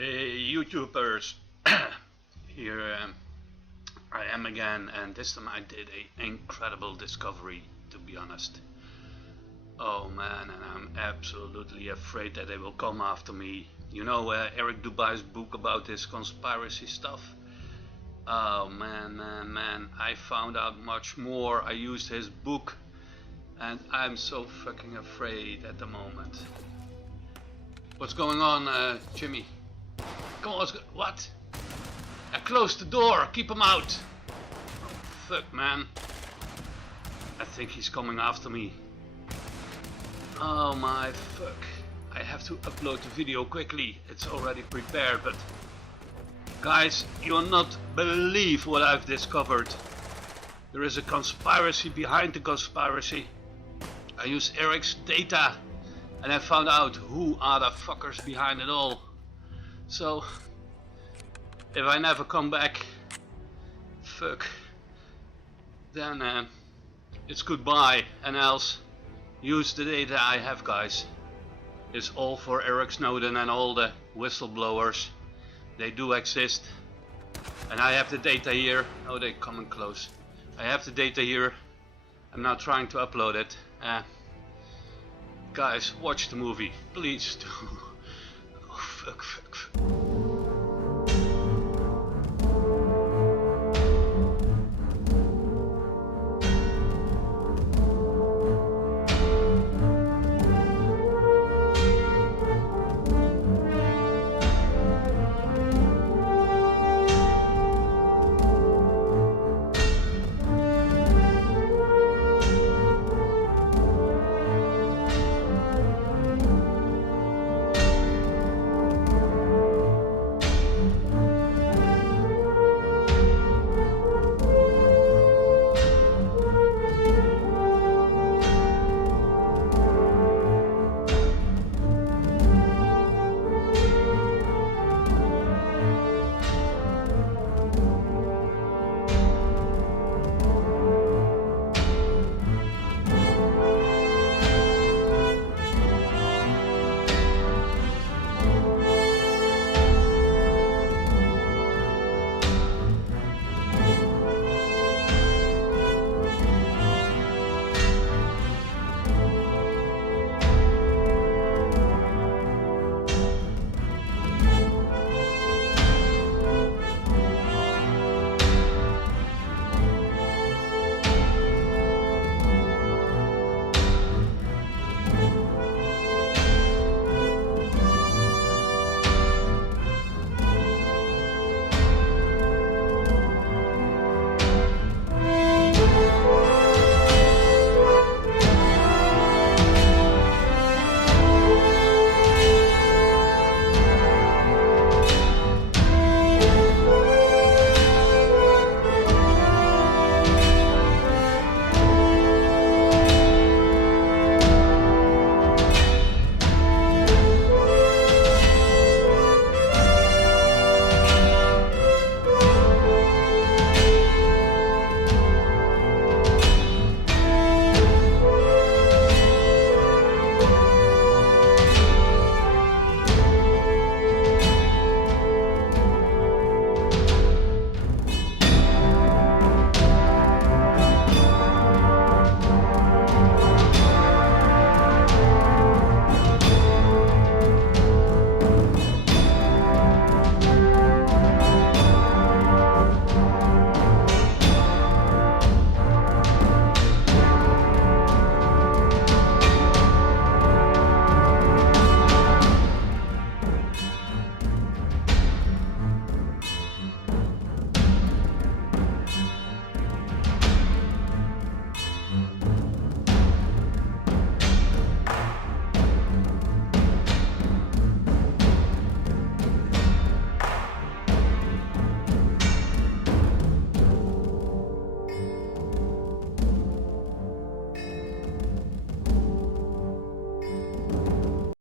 Hey YouTubers, here I am again, and this time I did an incredible discovery, to be honest. Oh man, and I'm absolutely afraid that they will come after me. You know Eric Dubay's book about this conspiracy stuff? Oh man, I found out much more. I used his book and I'm so fucking afraid at the moment. What's going on, Jimmy? Come on, what? I closed the door, keep him out. Oh, fuck man. I think he's coming after me. Oh my fuck. I have to upload the video quickly. It's already prepared, but guys, you'll not believe what I've discovered. There is a conspiracy behind the conspiracy. I used Eric's data and I found out who are the fuckers behind it all. So, if I never come back, fuck, then it's goodbye, and else use the data I have, guys. It's all for Eric Snowden and all the whistleblowers. They do exist, and I have the data here. Oh, they're coming close. I have the data here. I'm now trying to upload it. Guys, watch the movie, please do. Oh, fuck.